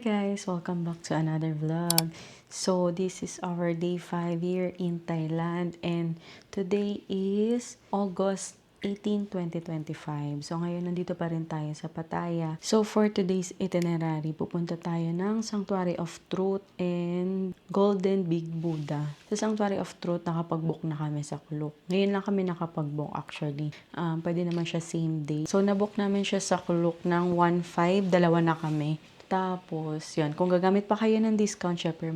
guys! Welcome back to another vlog. So, this is our day 5 here in Thailand and today is August 18, 2025. So, ngayon nandito pa rin tayo sa Pattaya. So, for today's itinerary, pupunta tayo ng Sanctuary of Truth and Golden Big Buddha. Sa Sanctuary of Truth, nakapag-book na kami sa Klook. Ngayon lang kami nakapag-book actually. Pwede naman siya same day. So, nabook namin siya sa Klook ng 1.5, dalawa na kami. Tapos, yun, kung gagamit pa kayo ng discount syempre,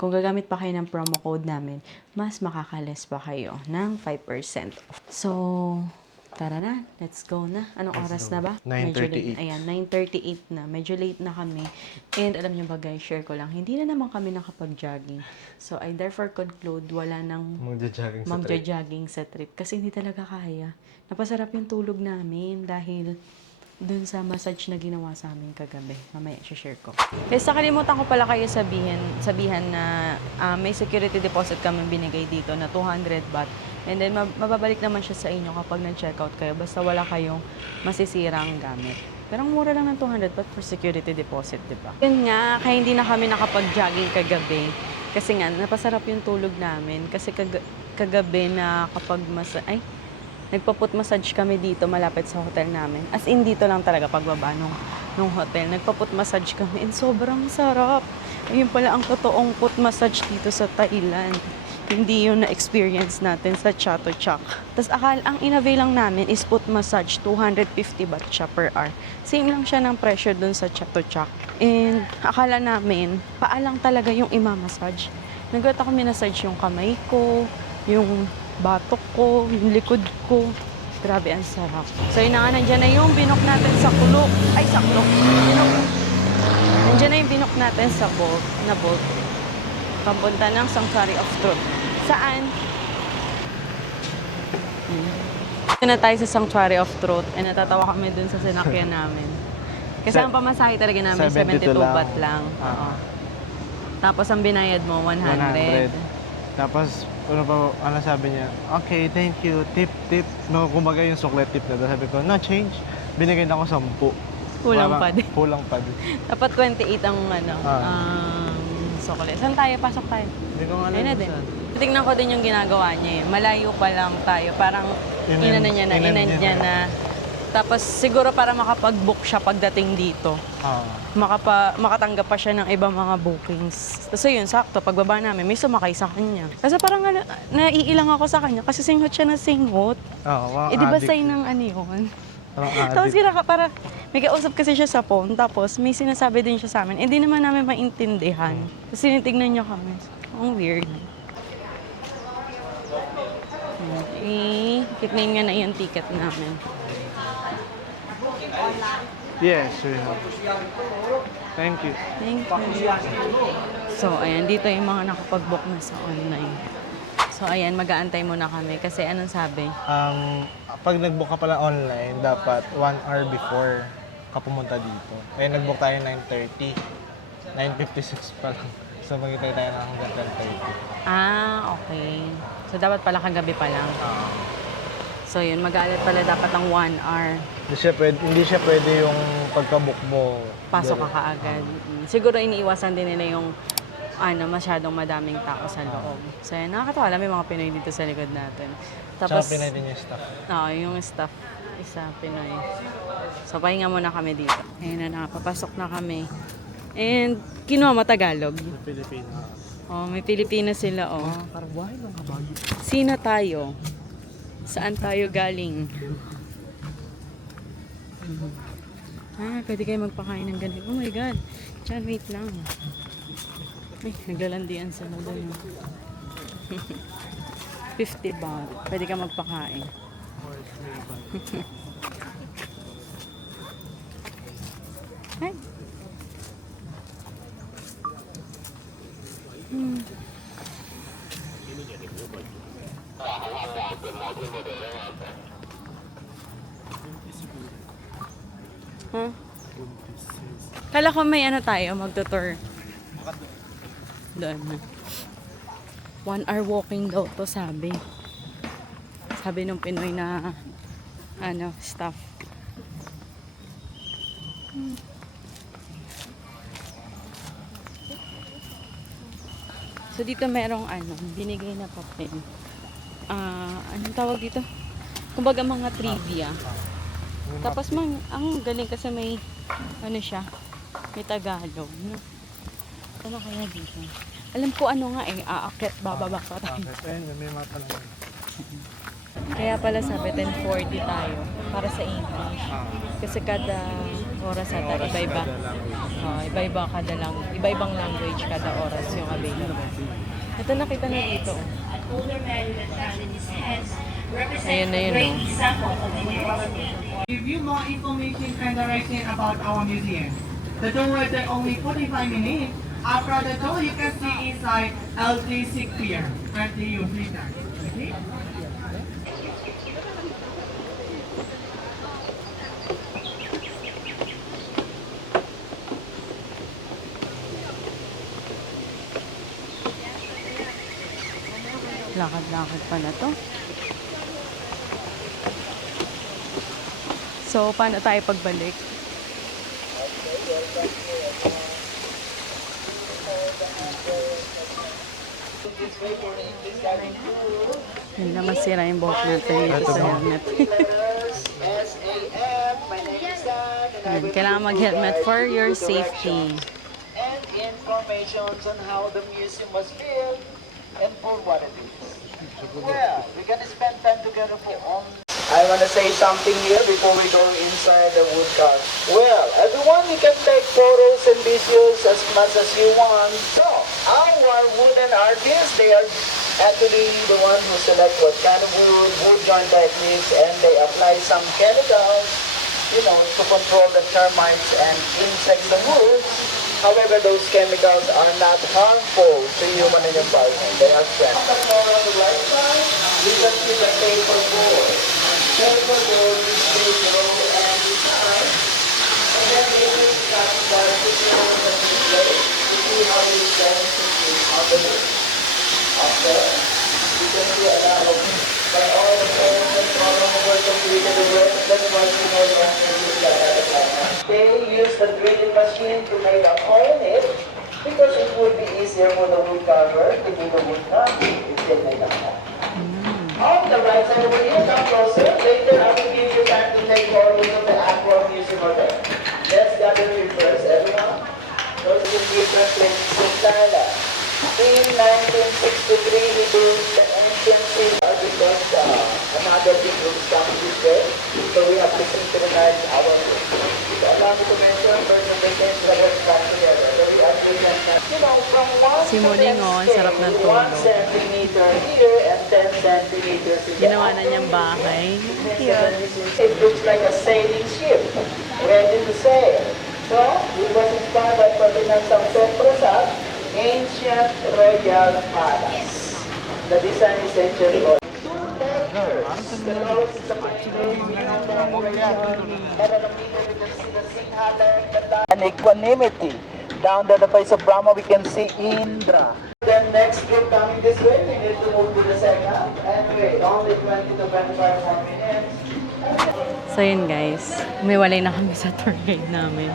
kung gagamit pa kayo ng promo code namin, mas makakales pa kayo ng 5% off. So, tara na, let's go na. Anong oras na ba? 9:38. Ayan, 9:38 na. Medyo late na kami. And alam niyo ba guys, share ko lang, hindi na naman kami nakapag-jogging. So, I therefore conclude, wala nang magja-jogging sa trip. Kasi hindi talaga kaya. Napasarap yung tulog namin dahil dun sa massage na ginawa sa amin kagabi. Mamaya, share ko. Guys, nakalimutan ko pala kayo sabihan na may security deposit kami binigay dito na 200 baht. And then, mababalik naman siya sa inyo kapag nag-checkout kayo. Basta wala kayong masisirang gamit. Pero ang mura lang ng 200 baht for security deposit, di ba? Yun nga, kaya hindi na kami nakapag-jogging kagabi. Kasi nga, napasarap yung tulog namin. Kasi kagabi na kapag nagpa-foot massage kami dito malapit sa hotel namin. As in, dito lang talaga pagbaba nung hotel. Nagpa-foot massage kami and sobrang sarap. Ayun pala ang totoong foot massage dito sa Thailand. Hindi yung na-experience natin sa Chatuchak. Tapos ang in-avail lang namin is foot massage, 250 baht siya per hour. Same lang siya ng pressure dun sa Chatuchak. And akala namin, paa lang talaga yung imamassage. Nagwata ko minasage yung kamay ko, yung batok ko, yung likod ko. Grabe, ang sarap. So, yun na nga, nandyan na yung binok natin sa Klook. Ay, sa Klook. Nandyan na yung binok natin sa bolt. Papunta ng Sanctuary of Truth. Saan? Ito na tayo sa Sanctuary of Truth. And natatawa kami dun sa sinakyan namin. Kasi ang pamasahe talaga namin, 72 baht lang. Oo. Tapos, ang binayad mo, 100. Tapos, ano sabi niya? Okay, thank you. Tip. No, kumbaga yung suklet tip na doon. Sabi ko, no change. Binigay na ako 10. Kulang pa din. Kulang pa din. Dapat 28 ang suklet. Saan tayo? Pasok tayo. Hindi ko nga Ayun na alam din. saan. Tingnan ko din yung ginagawa niya eh. Malayo pa lang tayo. Parang inend niya na. Tapos siguro para makapag-book siya pagdating dito. Makatanggap pa siya ng ibang mga bookings. Tapos yun, sakto, pagbaba namin, may sumakay sa kanya. Kasi parang naiilang ako sa kanya kasi singhot siya na singhot. Di ba sign ng ano yun? Tapos para may kausap kasi siya sa phone, tapos may sinasabi din siya sa amin. Hindi naman namin maintindihan. Tapos tinitignan niya kami. Ang weird. Kitname nga na yung ticket namin. Yes, we have. Thank you. Thank you. So, ayan, dito yung mga nakapag-book na sa online. So, ayan, mag-aantay muna kami kasi anong sabi? Pag nag-book ka pala online, dapat 1 hour before ka pumunta dito. Kaya nag-book tayo 9:30. 9:56 pa lang. So, magintay tayo na hanggang 10:30. Okay. So, dapat pala kagabi pa lang. So, yun, mag-aalat pala dapat ng 1 hour. Hindi siya pwede yung pagka-book mo. Pasok ka kaagad. Siguro iniiwasan din nila yung masyadong madaming tao sa loob. So, yan, nakakatawa lang, may mga Pinoy dito sa likod natin. Tapos, Tsaka Pinoy din yung staff. Oo, yung staff, isa Pinoy. So, pahinga muna kami dito. Ayun na, nakapapasok na kami. And, kinuha mo Tagalog. Sa Pilipinas. Oh, may Pilipino sila, oh. Karagwahe lang kabagi. Sino tayo? Saan tayo galing? Pwede kayo magpakain ng ganito. Oh my God. Diyan, wait lang. Ay, naglalandian sila doon. 50 baht. Pwede ka magpakain. Ay. Kala ko may tayo, magtutour. Doon. 1 hour walking daw to sabi. Sabi nung Pinoy na staff. So, dito merong binigay na papel. Anong tawag dito? Kumbaga mga trivia. Tapos ang galing kasi may siya, may Tagalog. No? Ano kaya dito? Alam ko aakyat, bababa pa tayo. May mapa lang. Kaya pala sabi 10:40 tayo para sa English. Kasi kada oras ata iba-iba. Iba-ibang language kada oras yung available. Ito nakita na dito. Ayun na yun, no? Give you more information and direction about our museum. The door is only 45 minutes. After the door, you can see inside LT6 here. Until you free time. Okay? Lakad-lakad pala to. So, paano tayo pagbalik? Yun na, masira yung buhok natin dito sa helmet. Yun, kailangan mag-helmet for your safety. And information on how the museum was built and for what it is. Well, we're gonna spend time together for only. I want to say something here before we go inside the woodcut. Well, everyone, you can take photos and videos as much as you want. So, our wooden artists, they are actually the one who select what kind of wood joint techniques, and they apply some chemicals, to control the termites and insects in the woods. However, those chemicals are not harmful to human environment. They are friendly. On the floor on the right side, you can see the paper board. Paper board is very low and design. And then it is cut by the display to see how it is done on the list. Okay? You can see a lot of by all the phones and column were completed the work. That's why you no longer use that at the time. They use the drilling machine to make a hole in it because it would be easier for the woodcarver to do the wood carving if they made a hole. On the right side over here, come closer. Later, I will give you time to take photos of the Aqua Museum Hotel. Let's gather here first, everyone. Those are the different places in Thailand. In 1963, we built the ancient city because another big group comes this way. So we have to synchronize our work. So allow me to mention first and second that have come together. So we actually can, from 1 Si Muling, ang sarap ng 1 tulog. centimeter here and 10 centimeters to the Ginawa na niyang bahay. It looks like a sailing ship, ready to sail. So, it was inspired by Ferdinand Samson Prasad, ancient royal palace. The design is century old. And equanimity. Down to the face of Brahma, we can see Indra. Then next group coming this way, we need to move to the second. And wait, only 20 to 25 more minutes. So yun guys, umiwalay na kami sa tour guide namin.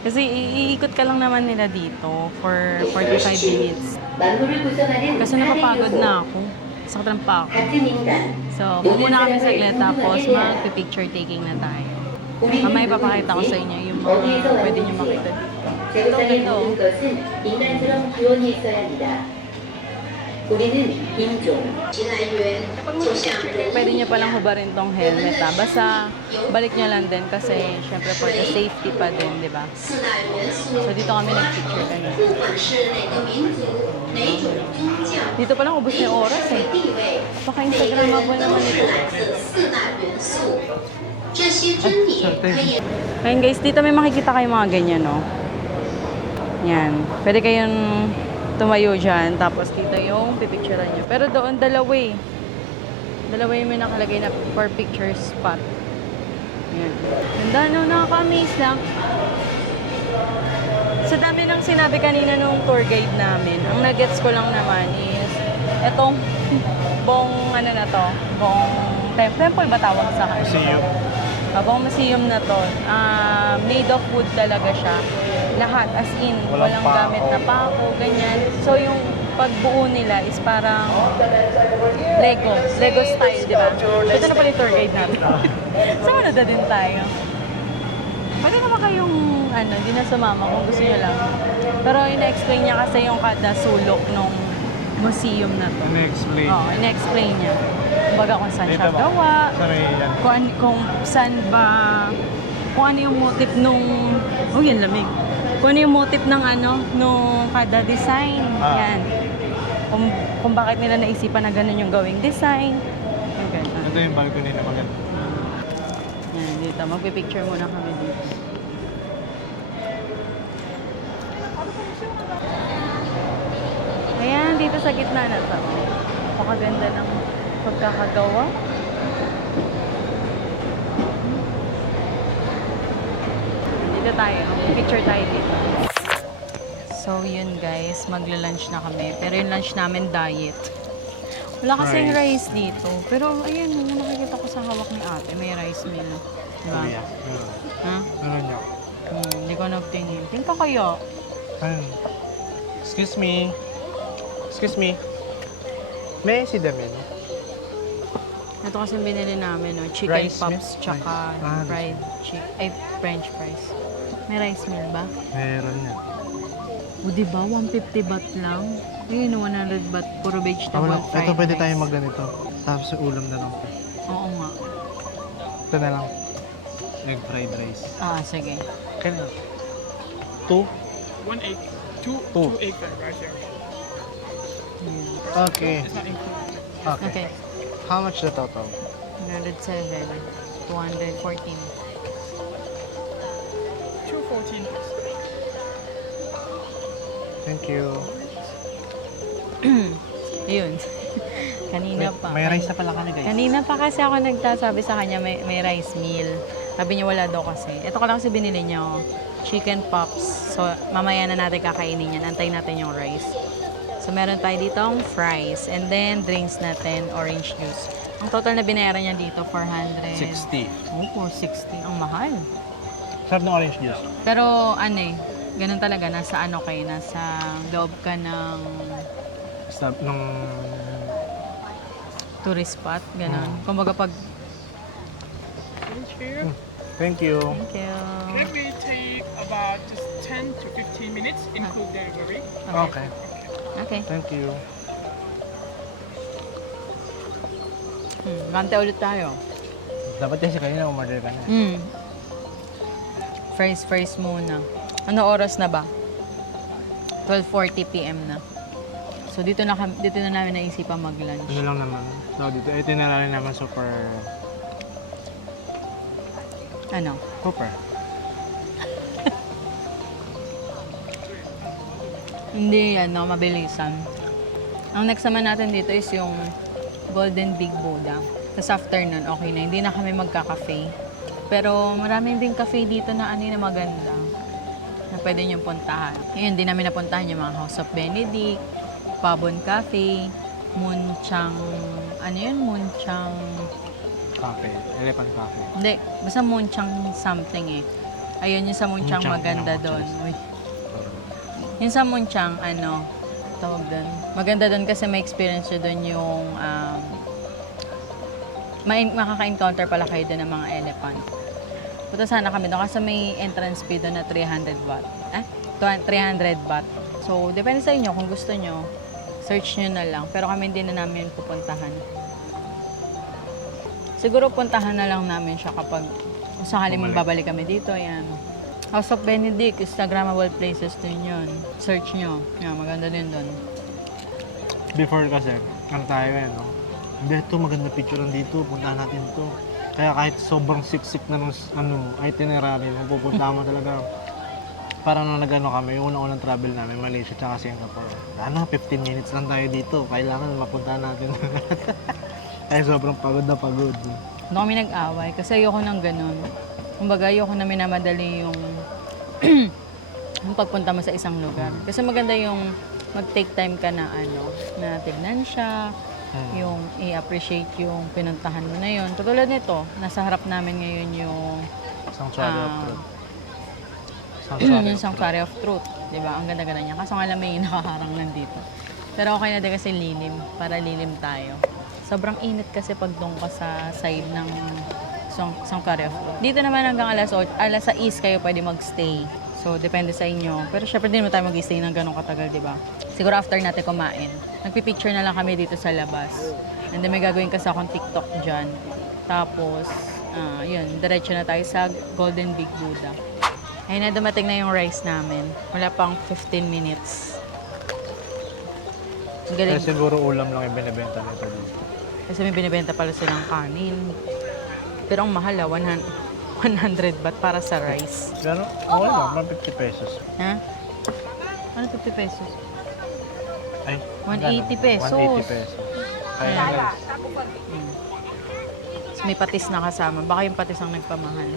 Kasi iikot ka lang naman nila dito for 45 minutes. Kasi napapagod na ako. Sakit ng pa ako. So, muna kami saglit tapos mag-picture taking na tayo. Mamaya ipapakita ko sa inyo yung mga pwede nyo makita dito. Ito, ito. Pwede nyo palang hubarin tong helmet ha. Basta balik nyo lang din kasi syempre for the safety pa din, di ba? So dito kami nag-picture kanina. Dito palang ubos na yung oras eh. Paka-instagramable naman ito. Ayun guys, dito may makikita kayo mga ganyan, no? Yan. Pwede kayong tumayo dyan, tapos dito yung pipicturean nyo. Pero doon, dalawa eh. Dalawa yung may nakalagay na for picture spot. Yan. Ganda, no? Nakaka-amaze lang. Sa dami ng sinabi kanina nung tour guide namin, ang nagets ko lang naman is etong buong ano na to, buong temple ba tawag sa kanila? Museum. Buong museum na to, made of wood talaga siya. Lahat, as in, Walang walang gamit na pako, ganyan. So yung pagbuo nila is parang Lego style, di ba? Ito na pala yung tour guide natin. So, ano na din tayo. Pwede naman kayong, hindi na sumama kung gusto nyo lang. Pero ina-explain niya kasi yung kada sulok nung museum na to. Ina-explain. Oo, ina-explain niya. Kumbaga kung saan siya gawa, Sa may yan. kung saan ba, kung ano yung motif nung, oh yan lamig. Kung ano yung motif ng nung kada design. Yan. Kung bakit nila naisipan na ganun yung gawing design. Yung ganun. Ito yung balcony na maganda. Yan, dito. Magpipicture muna kami dito. Ayan, dito sa gitna na to. Napakaganda ng pagkakagawa. Dito tayo. Picture tayo dito. So, yun guys. Magla-lunch na kami. Pero yung lunch namin, diet. Wala kasing rice dito. Pero, ayan, yung nakikita ko sa hawak ni ate, may rice meal. Diba? Ha? Ano niya? Hindi ko nagtingin. Tingin kayo. Ayun. Excuse me. Excuse me. May I see the menu? Ito kasi binili namin, no? Chicken Rice pops, meal? tsaka Ah, fried french fries. May rice meal ba? Meron niya. O, diba? 150 baht lang. Ayun, 100 baht. Puro vegetable fried Ito pwede rice. tayo magganito. Tapos ulam na lang. Oo nga. Ito na lang. Egg fried rice. Ah, sige. Kaya na. 2? 1 egg, two Two. egg fried rice here. Okay. It's not included. Okay. Okay. How much the total? 107. 214. 214. Thank you. Yun. Kanina pa. May rice na pala kami guys. Kanina pa kasi ako nagsasabi sa kanya may rice meal. Sabi niya wala daw kasi. Ito ko lang kasi binili niya. Chicken pops. So, mamaya na natin kakainin yan. Antayin natin yung rice. So, meron tayo ditong fries. And then, drinks natin, orange juice. Ang total na binayaran niya dito, 400. 60. Oh, 460. Ang mahal. Sarap ng orange juice. Pero, ganun talaga. Nasa nasa loob ka ng Stop nung... tourist spot. Ganun. Kumbaga pag... Finish here. Thank you. Thank you. That will take about just 10 to 15 minutes, include delivery. Okay. Okay. Thank you. Gante ulit tayo. Dapat kasi kanina umorder ka na. Fries muna. Ano oras na ba? 12:40 PM na. So dito na namin naisipan mag-lunch. Ano lang naman. So dito, ito na lang naman super... Ano? Super. Hindi mabilisan. Ang next naman natin dito is yung Golden Big Buddha. Tapos after nun, okay na. Hindi na kami magka-cafe. Pero maraming din cafe dito na na maganda. Na pwede nyo puntahan. Ngayon, hindi namin napuntahan yung mga House of Benedict, Pabon Cafe, Munchang, Munchang, Cafe. Elephant Cafe. hindi, basta Munchang something eh. Ayun, yung sa Munchang Munchang, maganda no, doon. cheese. Uy. Yung sa Munchang, tawag doon. Maganda doon kasi may experience nyo doon yung, makaka-encounter pala kayo doon ng mga elephant. Punta sana kami doon kasi may entrance fee doon na 300 baht. 300 baht. So, depende sa inyo kung gusto nyo. Search nyo na lang. Pero kami hindi na namin pupuntahan. Siguro puntahan na lang namin siya kapag kung sakali babalik kami dito. Yan. House of Benedict, Instagrammable places din yun. Search nyo. Yan, maganda din doon. Before kasi, tayo no? Hindi, ito maganda picture dito. Puntahan natin to. Kaya kahit sobrang siksik na ng itinerary mo, pupunta mo talaga. Parang nung nag-ano kami, yung unang travel namin, Malaysia tsaka Singapore. 15 minutes lang tayo dito. Kailangan mapuntahan natin. Kaya sobrang pagod na pagod. Doon kami nag-away kasi ayoko nang ganun. Kumbaga, ayoko na minamadali yung yung pagpunta mo sa isang lugar. Kasi maganda yung mag-take time ka na na tignan siya, yung i-appreciate yung pinuntahan mo na yun. Katulad nito, nasa harap namin ngayon yung Sanctuary of Truth. yung Sanctuary of Truth. Diba? Ang ganda-ganda niya. Kaso nga lang may nakaharang lang dito. Pero okay na din kasi lilim. Para lilim tayo. Sobrang init kasi pag doon ka sa side ng Sangkarev. Dito naman hanggang alas 6 kayo pwede magstay. So, depende sa inyo. Pero syempre, hindi naman tayo mag-stay ng ganong katagal, di ba? Siguro after natin kumain, nagpipicture na lang kami dito sa labas. And then may gagawin kasi akong TikTok dyan. Tapos, yun, diretso na tayo sa Golden Big Buddha. Ayun na, dumating na yung rice namin. Wala pang 15 minutes. Ang galing. Kaya siguro ulam lang yung binibenta nito dito. Kasi may binibenta pala silang kanin. Pero ang mahal 100 baht para sa rice. Pero, okay lang, 150 pesos. Ha? Ano 50 pesos? Ay, 180 pesos. 180 pesos. Kaya Ayan. guys, Tapos may patis na kasama. Baka yung patis ang nagpamahal.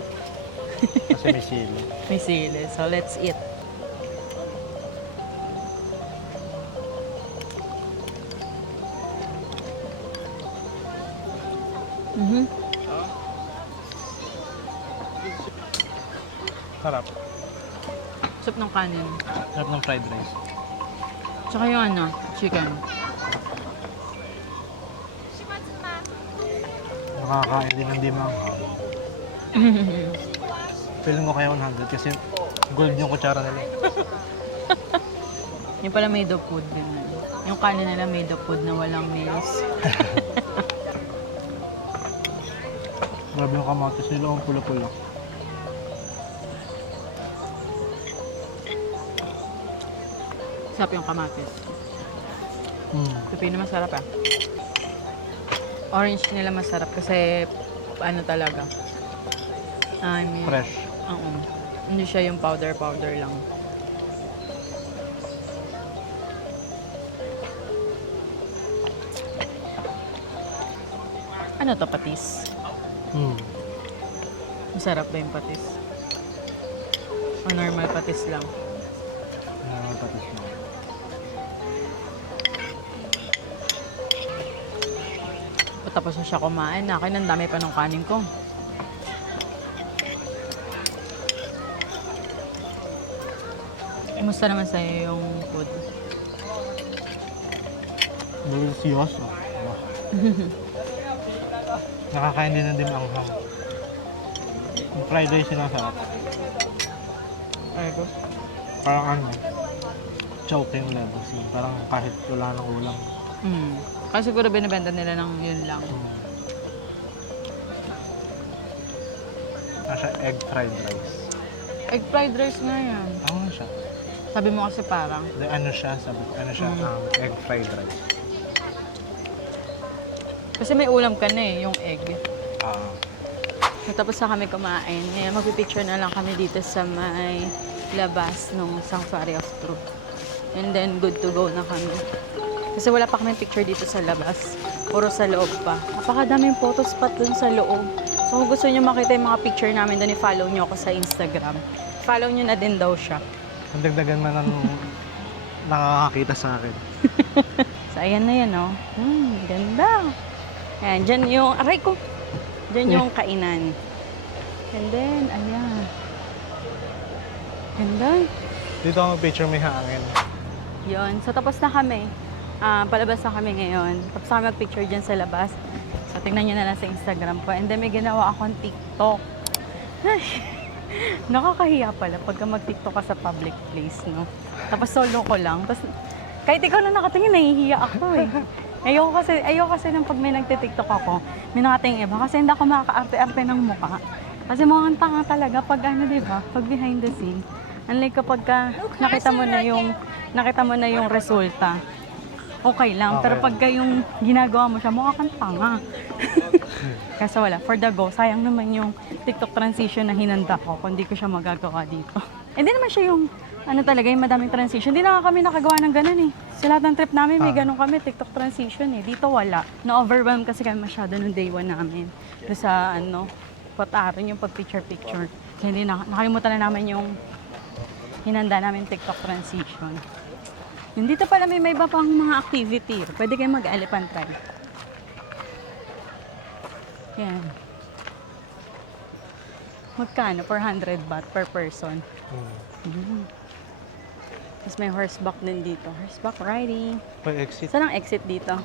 kasi may sili. May sili. So, let's eat. Mhm. Sarap. Soup ng kanin. Sarap ng fried rice. Tsaka yung ano, chicken. Nakakain din ng di manghang. Feeling ko kaya 100 kasi gold yung kutsara nila. Yung pala made of food. Ganun. Yung kanin nila made of food na walang meals. Grabe yung kamatis nila, ang pula-pula. Sarap yung kamatis. Pipino masarap ah. Orange nila masarap kasi ano talaga. I mean, Fresh. Oo. Hindi siya yung powder lang. Ano to, patis? Masarap ba yung patis? O normal patis lang? Patis mo. Tapos na siya kumain. Akin, ang dami pa ng kanin ko. Kumusta naman sa'yo yung food? Delicioso. Nakakain din ng anghang. Yung fried rice yung sarap. Ay ko? Parang ano, choke yung levels. Parang kahit wala ng ulam. Kasi siguro binibenta nila ng yun lang. Siya egg fried rice. Egg fried rice nga yan. Ano siya? Sabi mo kasi parang. Ano siya? Sabi ko, ano siya? Egg fried rice. Kasi may ulam ka na eh, yung egg. Ah. Tapos na kami kumain. Ngayon, magpipicture na lang kami dito sa may labas ng Sanctuary of Truth. And then, good to go na kami. Kasi wala pa kami picture dito sa labas. Puro sa loob pa. Napakadaming photo spot dun sa loob. So, kung gusto nyo makita yung mga picture namin dun, i-follow nyo ako sa Instagram. Follow nyo na din daw siya. Ang dagdagan man ng nakakakita sa akin. So, ayan na yan, oh. Ganda. Ayan, dyan yung, aray ko. Dyan yung kainan. And then, ayan. Ganda. Dito ang picture may hangin. Yun. So, tapos na kami. Palabas na kami ngayon. Tapos na kami mag-picture dyan sa labas. So, tingnan nyo na lang sa Instagram ko. And then, may ginawa akong TikTok. Ay, nakakahiya pala pagka mag-TikTok ka sa public place, no? Tapos solo ko lang. Tapos, kahit ikaw na nakatingin, nahihiya ako eh. Ayoko kasi nang pag may nagtitiktok ako, may nakatingin iba. Kasi hindi ako makaka-arte-arte ng mukha. Kasi mukhang tanga talaga pag ano, di ba? Pag behind the scene. Unlike kapag nakita mo na yung resulta. Okay lang. Pero pagka yung ginagawa mo siya, mukha kang tanga. Kasi wala. For the go, sayang naman yung TikTok transition na hinanda ko kung di ko siya magagawa dito. Hindi naman siya yung talaga, yung madaming transition. Hindi na kami nakagawa ng ganun eh. Sa lahat ng trip namin, may ganun kami, TikTok transition eh. Dito wala. Na-overwhelm kasi kami masyado nung day 1 namin. Doon sa patarin yung pag-picture-picture. Kaya hindi nakalimutan na namin yung hinanda namin TikTok transition. Yung dito pala may iba pang mga activity. Pwede kayo mag-elephant ride. Yan. Magkano? 400 baht per person. Tapos may horseback din dito. Horseback riding. May exit. Saan ang exit dito?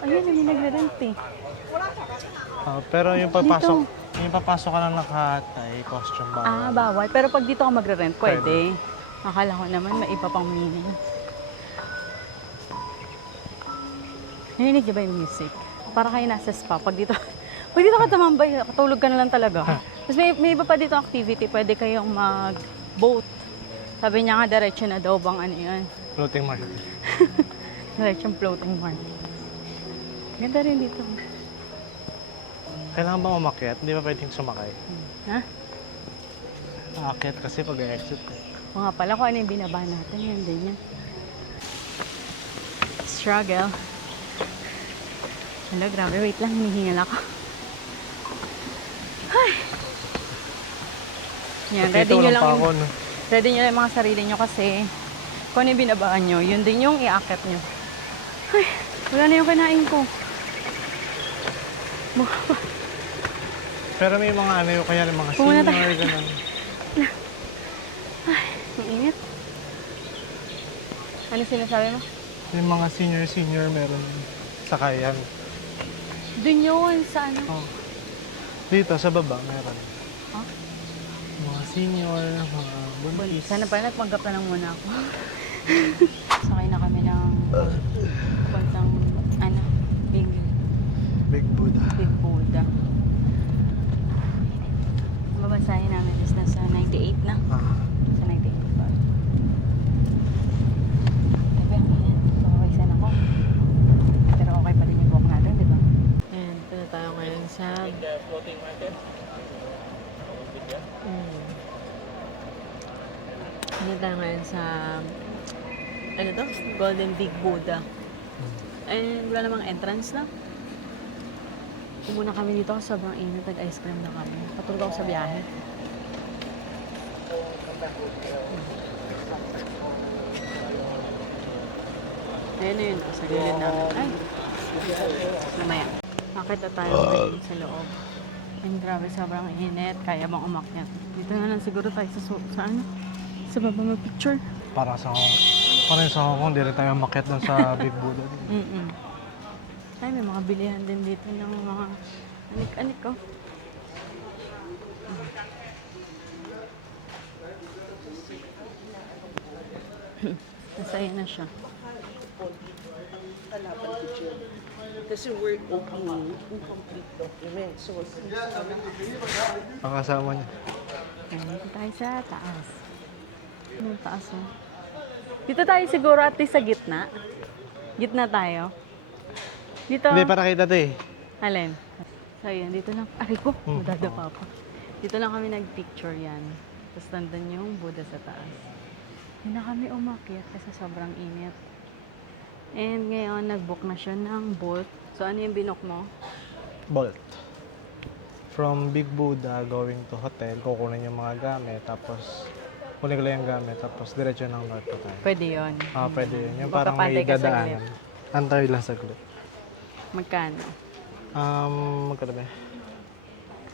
Ayun, hindi nagre-rent eh. Pero yung papasok ka ng nakahatay, costume ba? Bawal. Pero pag dito ka magre-rent, pwede. Akala ko naman may iba pang meaning. Narinig niyo ba yung music? Para kayo nasa spa. Pag dito ka tumambay, katulog ka na lang talaga. Tapos may iba pa dito activity. Pwede kayong mag-boat. Sabi niya nga, diretso na daw bang ano yun. Floating market. Diretsong floating market. Ganda rin dito. Kailangan bang umakyat? Hindi ba pwedeng sumakay? Ha? Aakyat kasi pag exit. O nga pala, kung ano yung binaba natin, yun din yan. Struggle. Hello, grabe. Wait lang, hinihingal ako. Ay! Yan, ready nyo lang yung... Ready nyo lang yung mga sarili nyo kasi kung ano yung binabaan nyo, yun din yung iaakit nyo. Ay, wala na yung kinain ko. Pero may mga ano yung kaya mga Pumunta senior, tayo. ganun. Ang init. Ano sinasabi mo? Yung mga senior meron sakayan. Doon yun, sa ano? Oh. Dito sa baba meron. Huh? Mga senior, mga buntis. Sana pa nagpanggap na lang muna ako. Sakay na kami ng papuntang ano, Big Buddha. Big Buddha. Ang babansahin namin is nasa 98 na. Sa 98 pa. Bebe, ang init. Papawisan ako. Pero okay pa din yung buhok natin, di ba? Ayan, punta tayo ngayon sa... Punta tayo ngayon sa... Ano to? Golden Big Buddha. And wala namang entrance na. Muna kami dito kasi sobrang init, nag-ice cream na kami. Patulog ako sa biyahe. Ayun na yun, sa gilid namin. Ay! Mamaya. Bakit na tayo ngayon sa loob? Ang grabe, sobrang init. Kaya bang umakyat? Dito na lang siguro tayo sa ano? Sa baba mo picture. Parang sa Hong Kong, di rin tayo makyat doon sa Big Buddha. Ay, may mga bilihan din dito ng mga anik-anik ko. Nasaya na siya. Kasi we're opening incomplete document. So, Ang kasama niya. Dito tayo sa taas. Anong taas oh? Dito tayo siguro at least sa gitna. Gitna tayo. Dito. Hindi, para kita to eh. Alin? So, yun. Dito lang. Aray ko. Madadapa pa. Dito lang kami nag-picture yan. Tapos nandun yung Buddha sa taas. Hindi na kami umakyat kasi sobrang init. And ngayon, nag-book na siya ng boat. So, ano yung binook mo? Bolt. From Big Buddha going to hotel, kukunin yung mga gamit, tapos kunin ko lang yung gamit, tapos diretso ng north pa tayo. Pwede yun. Pwede yun. Yung parang may Magpapantay ka dadaanan. Antay lang saglit. Magkano? Magkano ba?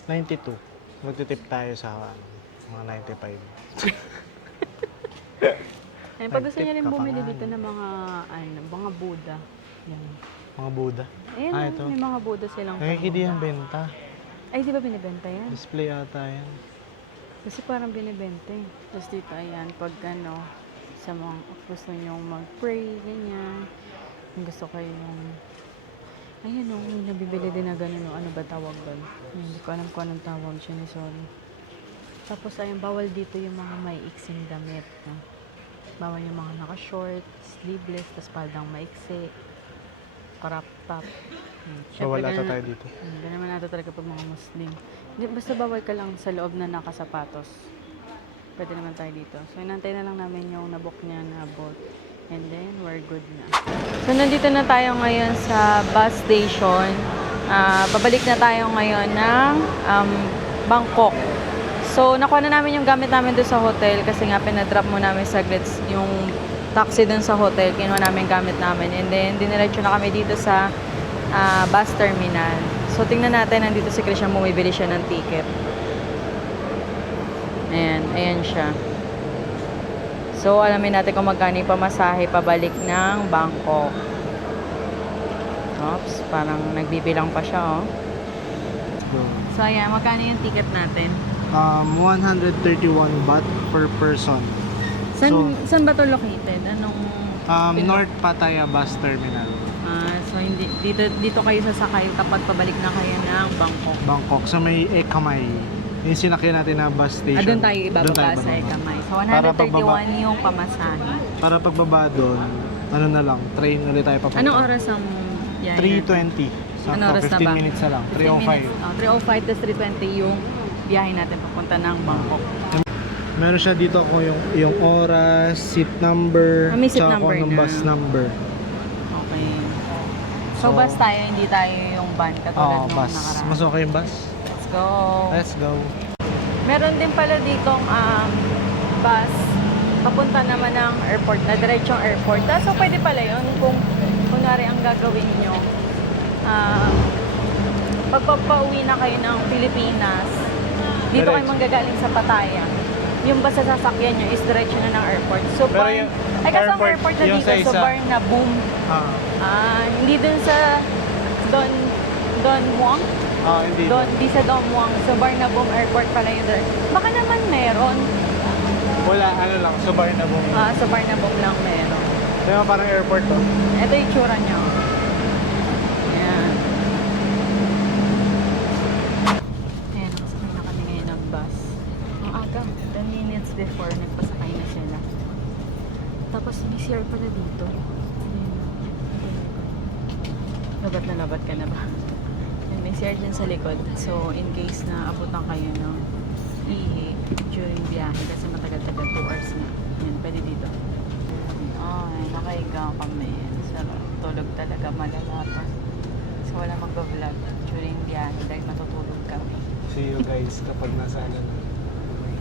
92. Magtitip tayo sa mga 95. Ayun, pag gusto Nag-tip niya rin ka pa bumili nga. dito ng mga Buddha. Yan. Mga Buddha. Ayun, ito. may mga Buddha silang Nakikidi ang benta. Ay, di ba binibenta yan? Display ata yan. Kasi parang binibenta eh. Tapos dito, ayan, pag ano, sa mga gusto nyo mag-pray, ganyan. Kung gusto kayo nung, ayun o, may nabibili din na gano'n, ano ba tawag doon? Hindi ko alam kung anong tawag siya ni sorry. Tapos, ayun, bawal dito yung mga may iksing damit. No? Bawal yung mga naka-short, sleeveless, tapos paldang maiksi, crop top. So wala ata tayo dito. Hindi naman natin talaga pag mga Muslim. Basta bawal ka lang sa loob na nakasapatos. Pwede naman tayo dito. So, inantay na lang namin yung nabook niya na boat. And then, we're good na. So, nandito na tayo ngayon sa bus station. Babalik na tayo ngayon ng Bangkok. So, nakuha na namin yung gamit namin doon sa hotel kasi nga pinadrop mo namin saglit yung taxi doon sa hotel. Kinuha namin gamit namin. And then, diniretso na kami dito sa bus terminal. So, tingnan natin, nandito si Christian, bumibili siya ng ticket. Ayan siya. So, alamin natin kung magkano yung pamasahe pabalik ng Bangkok. Oops, parang nagbibilang pa siya, oh. So, ayan, magkano yung ticket natin? 131 baht per person. Saan ba to located? Anong... North Pattaya Bus Terminal, so, dito kayo sasakay kapag pabalik na kayo ng Bangkok. Bangkok. So may Ekamay. Yung sinakyan natin na bus station. Doon tayo ibababa sa Ekamay. So, 131 yung pamasahe. Para pagbaba doon, ano na lang, train ulit tayo papunta. Anong oras ang biyahe natin? 3:20. Anong oras na 15 ba? minutes na lang. 15 minutes. 3:05 to 3:20 yung biyahe natin papunta ng Bangkok. Meron siya dito ko yung oras, seat number, May seat tsaka number kung anong na. bus number. Okay. So, bus tayo, hindi tayo yung van katulad nung Bus. nakaraan. Mas okay yung bus? Let's go. Let's go. Meron din pala ditong bus papunta naman ng airport, na diretsong airport. So, pwede pala yun kung kunwari ang gagawin nyo. Pagpapauwi na kayo ng Pilipinas, dito kayo manggagaling sa Pattaya. Yung bus sa sasakyan nyo is diretso na ng airport. So, Pero yung kaso ang airport, airport na yung dito, sa so isa. Barnaboom. Hindi dun sa Don Muang? Hindi. Di sa Don Muang. So, Barnaboom Airport pala yun. Baka naman meron. Wala, ano lang, subay na bong. Sa Barnaboom lang meron. Diba parang airport to? Ito yung tsura niya. Ayan. Ayan, sakay na kami ngayon ng bus. Ang aga, 10 minutes before, nagpasakay na sila. Tapos, BCR pala dito. Ayan. Labat na labat ka na ba? Ayan, may CR dyan sa likod. So, in case na abutan kayo ng ihi during biyahe, kasi matagal-tagal, 2 hours na. Ayan, pwede dito. Ay, nakahiga kami. Sarap. Tulog talaga, malala pa. So, wala magbablog during biyahe dahil matutulog kami. See you guys kapag nasa ano na.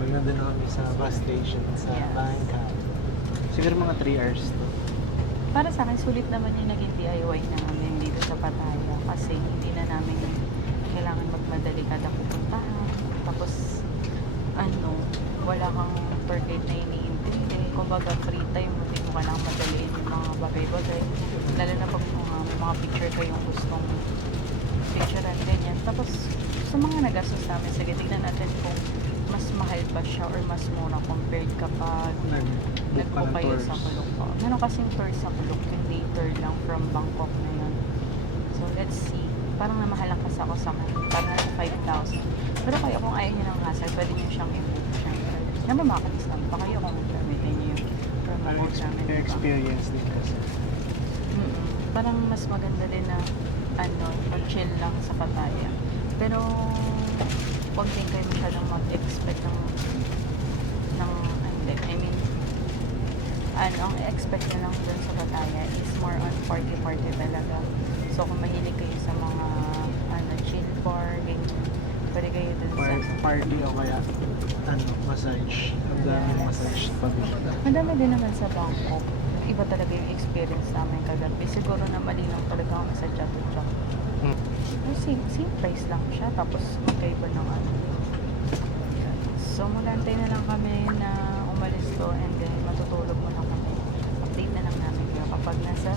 Pag nandun na kami sa bus station sa Yes. Bangkok. Siguro mga 3 hours to. Para sa akin, sulit naman yung naging DIY namin dito sa Pattaya kasi hindi na namin kailangan magmadali kada pupuntahan. Tapos, wala kang tour guide na iniintindi. Kumbaga, free time, hindi mo kailangan madaliin yung mga bagay-bagay. Lalo na pag may mga picture kayong gustong picturean, ganyan. Tapos, sa mga nagastos namin, sige, tignan natin kung mas mahal ba siya or mas mura compared kapag nag-book kayo sa Kulok pa. Meron kasing tour sa Kulok, yung day tour lang from Bangkok na yun. So, let's see. Parang namahalang kasi ako sa kanya. Parang 5,000. Pero kaya kung ayaw niyo ng hassle, pwede niyo siyang i-book. Siyempre. Naman makakalistan pa kayo kung gamitin niyo yung promo code namin. Diba? Experience din kasi. Parang mas maganda din na chill lang sa Pattaya. Pero, huwag din kayo masyadong mag-expect ng ang expect nyo lang dun sa Pattaya is more on party-party talaga. So, kung mahilig kayo sa mga chill bar, ganyan, pwede kayo dun sa... Party o kaya massage. Ang daming massage pa dito. Madami din naman sa Bangkok. Iba talaga yung experience namin kagabi. Siguro na malinaw talaga kami sa chat-chat. Same price lang siya. Tapos magkaiba ng So, magantay na lang kami na umalis to and then matutulog muna kami. Update na lang namin kayo kapag nasa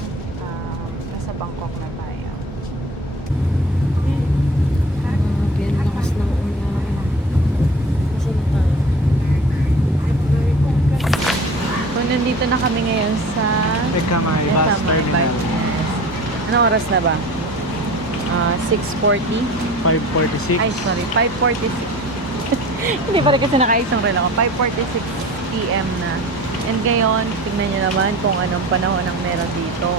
Bangkok na tayo. Ang lakas ng ulan. Kasi na tayo. So, nandito na kami ngayon sa Ekamay Bus Ekamay Terminal. Yes. Anong oras na ba? 6:40? 5:46. Ay, sorry, 5:46. Hindi pa rin kasi nakaisang reloj ko. 5:46 PM na. And ngayon, tignan nyo naman kung anong panahon ang meron dito.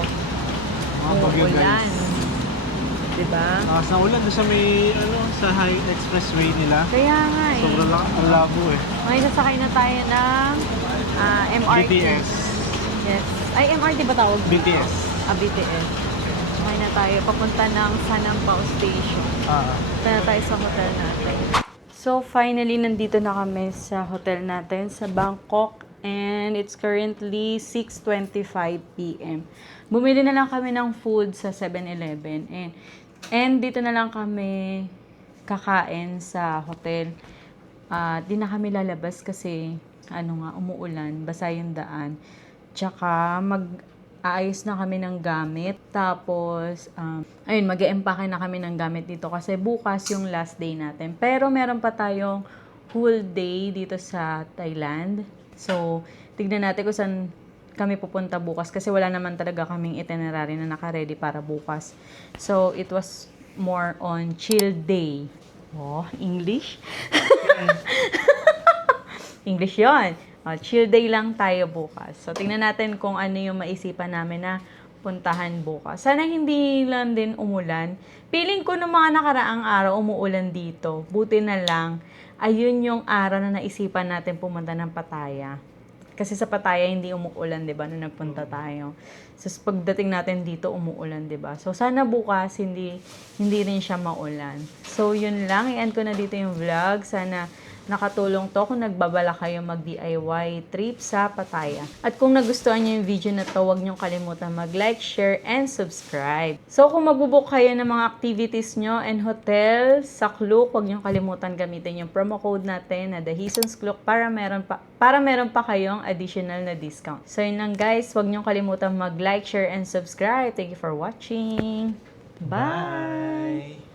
Bagyo, Uulan. guys. Diba? Sa ulan doon sa may sa high expressway nila. Kaya nga eh. Sobrang ang labo eh. Ngayon, sasakay na tayo ng MRT. BTS. Yes. Ay, MRT ba tawag? BTS. BTS. Sakay na tayo papunta ng Sanampao Station. Punta na tayo sa hotel natin. So, finally, nandito na kami sa hotel natin sa Bangkok. And it's currently 6:25 PM. Bumili na lang kami ng food sa 7-Eleven. And dito na lang kami kakain sa hotel. Di na kami lalabas kasi umuulan, basa yung daan. Tsaka aayos na kami ng gamit. Tapos, mag-e-empake na kami ng gamit dito kasi bukas yung last day natin. Pero meron pa tayong whole day dito sa Thailand. So, tignan natin kung saan kami pupunta bukas kasi wala naman talaga kaming itinerary na naka-ready para bukas. So, it was more on chill day. Oh, English? English yon. Chill day lang tayo bukas. So, tingnan natin kung ano yung maisipan namin na puntahan bukas. Sana hindi lang din umulan. Feeling ko ng mga nakaraang araw umuulan dito. Buti na lang, ayun yung araw na naisipan natin pumunta ng Pattaya. Kasi sa Pattaya hindi umuulan, 'di ba, nung nagpunta tayo. So pagdating natin dito umuulan, 'di ba? So sana bukas hindi rin siya maulan. So yun lang, i-end ko na dito yung vlog. Sana nakatulong to kung nagbabala kayo mag-DIY trip sa Pattaya. At kung nagustuhan niyo yung video na to, huwag niyong kalimutan mag-like, share, and subscribe. So kung magbubuk kayo ng mga activities nyo and hotel sa Klook, huwag niyong kalimutan gamitin yung promo code natin na Dahisons Klook para meron pa kayong additional na discount. So yun lang guys, huwag niyong kalimutan mag-like, share, and subscribe. Thank you for watching. Bye!